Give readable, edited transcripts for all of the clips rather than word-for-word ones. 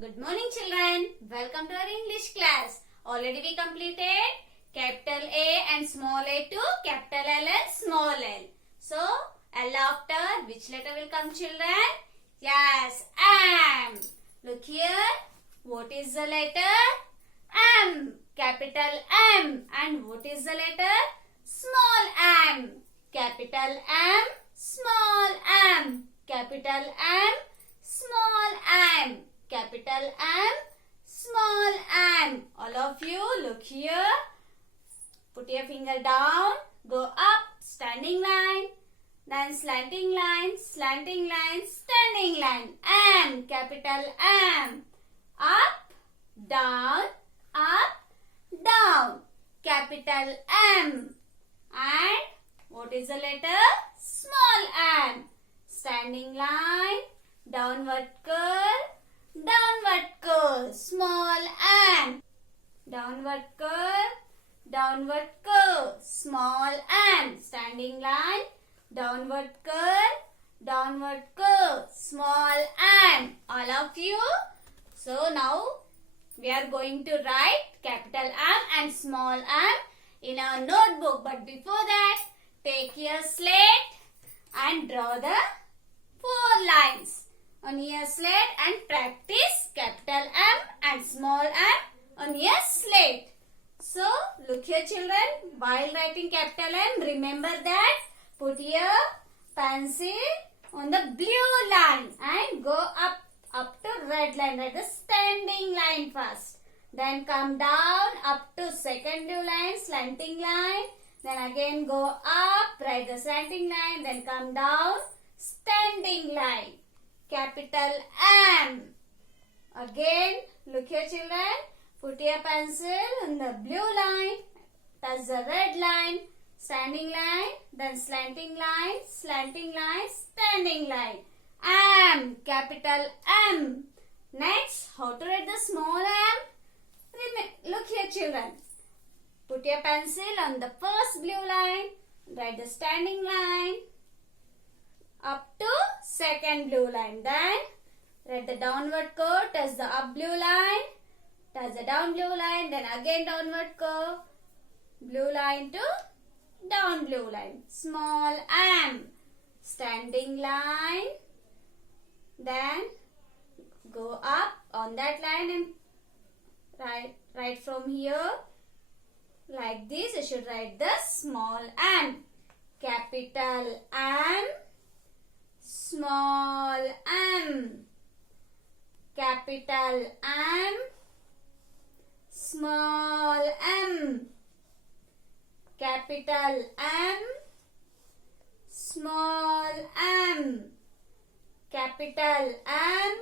Good morning children. Welcome to our English class. Already we completed capital A and small a to capital L and small l. So L after which letter will come children? Yes, M. Look here. What is the letter? M. Capital M. And what is the letter? Small m. Capital M. Small m. Capital M. Small m. Capital M, small m. All of you look here. Put your finger down. Go up, standing line. Then slanting line, standing line. M, capital M. Up, down, capital M. And what is the letter? Small m. Standing line, downward curve. Small m. Downward curve, small m. Standing line, downward curve, small m. All of you. So now we are going to write capital M and small m in our notebook. But before that, take your slate and draw the 4 lines on your slate and practice capital M and small m on your slate. So, look here children, while writing capital M, remember that put your pencil on the blue line and go up to red line, write the standing line first. Then come down up to second blue line, slanting line. Then again go up, write the slanting line, then come down, standing line. Capital M. Again, look here children. Put your pencil on the blue line. That's the red line. Standing line. Then slanting line. Standing line. M. Capital M. Next, how to write the small m? Look here children. Put your pencil on the first blue line. Write the standing line. Up to second blue line. Then write the downward curve, touch the up blue line, touch the down blue line, then again downward curve, blue line to down blue line. Small m. Standing line. Then go up on that line and write from here. Like this, you should write the small m. Capital M. Small m. Capital M. Small m. Capital M. Small m. Capital M.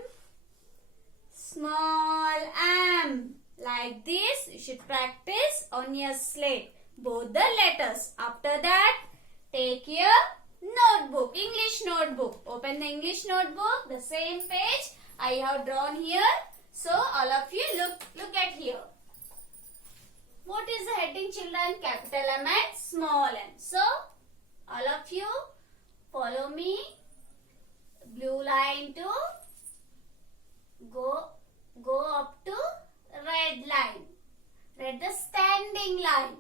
Small m. Like this, you should practice on your slate both the letters. After that, take your notebook, English notebook. Open the English notebook, the same page I have drawn here. So all of you look at here. What is the heading children? Capital M and small m. So all of you follow me. Blue line to go up to red line. Write the standing line.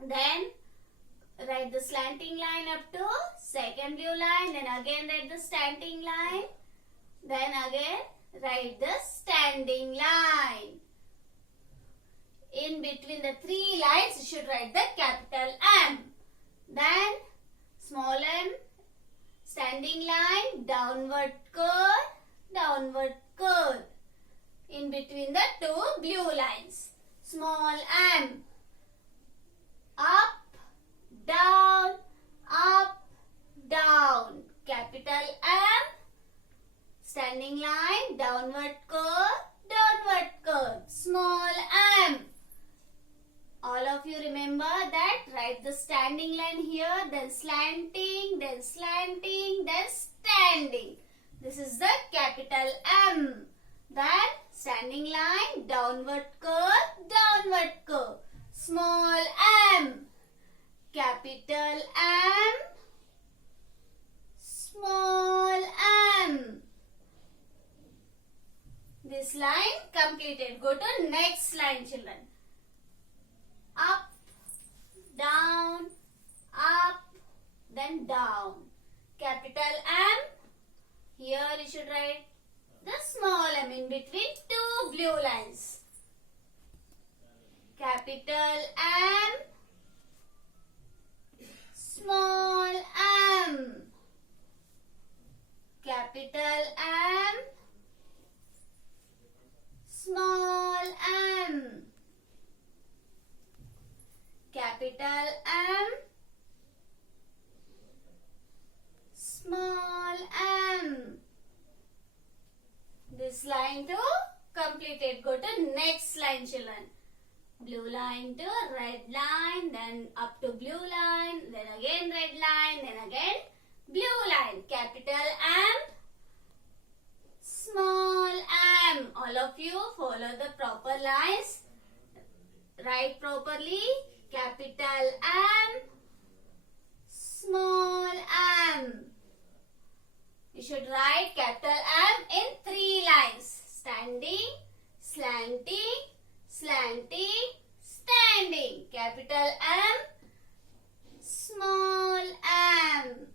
Then write the slanting line up to second blue line. Then again write the slanting line. Then again write the standing line. In between the 3 lines, you should write the capital M. Then small m, standing line, downward curve. In between the 2 blue lines. Small m. Up, down. Capital M. Standing line, downward curve. Small m. All of you remember that. Write the standing line here, then slanting, then standing. This is the capital M. Then standing line, downward curve. Small m. Capital M. Small m. This line completed. Go to next line, children. Up, down, up, then down. Capital M. Here you should write the small m in between two blue lines. Capital M, small m. Capital M, small m. Capital M, small m. This line too completed. Go to next line, children. Blue line to red line, then up to blue line, then again red line, then again blue line. Capital M, small m. All of you follow the proper lines. Write properly. Capital M, small m. You should write capital M in 3 lines. Standing, slanting, slanting, standing. Capital M, small m.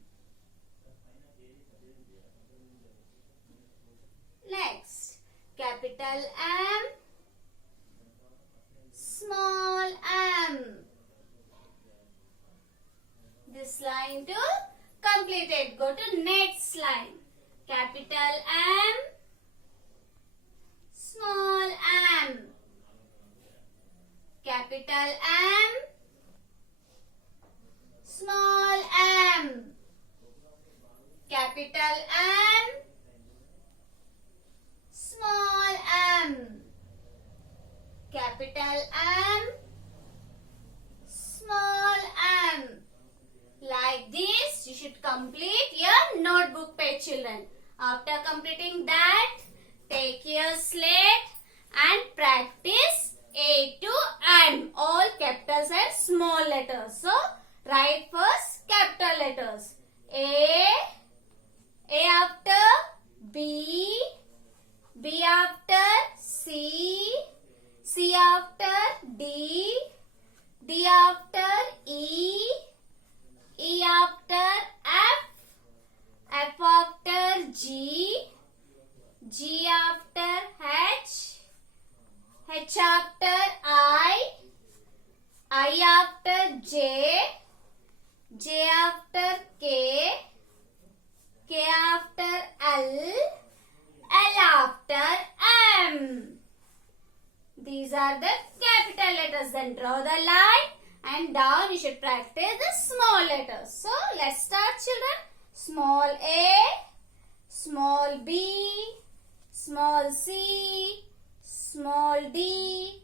Next, capital M, small m. This line too completed. Go to next line. Capital M, small m. Capital M, small m. Capital M, small m. Capital M, small m. Like this, you should complete your notebook page, children. After completing that, take your slate and practice A to M. All capitals and small letters. So, write first capital letters. A after B, B after C, C after D, D after E, E after F, F after G, G after H, H after I after J, J after K, K after L, L after M. These are the capital letters. Then draw the line. And down you should practice the small letters. So let's start, children. Small a, small b, small c, small d,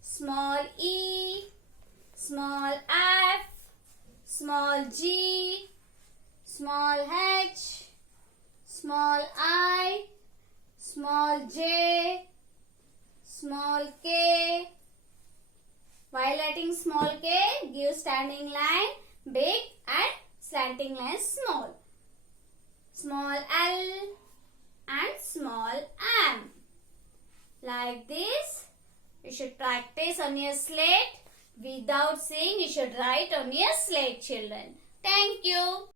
small e, small f, small g, small h, small I, small j, small k. While writing small k, give standing line big and slanting line small. Small l and small m. Like this, you should practice on your slate. Without seeing, you should write on your slate, children. Thank you.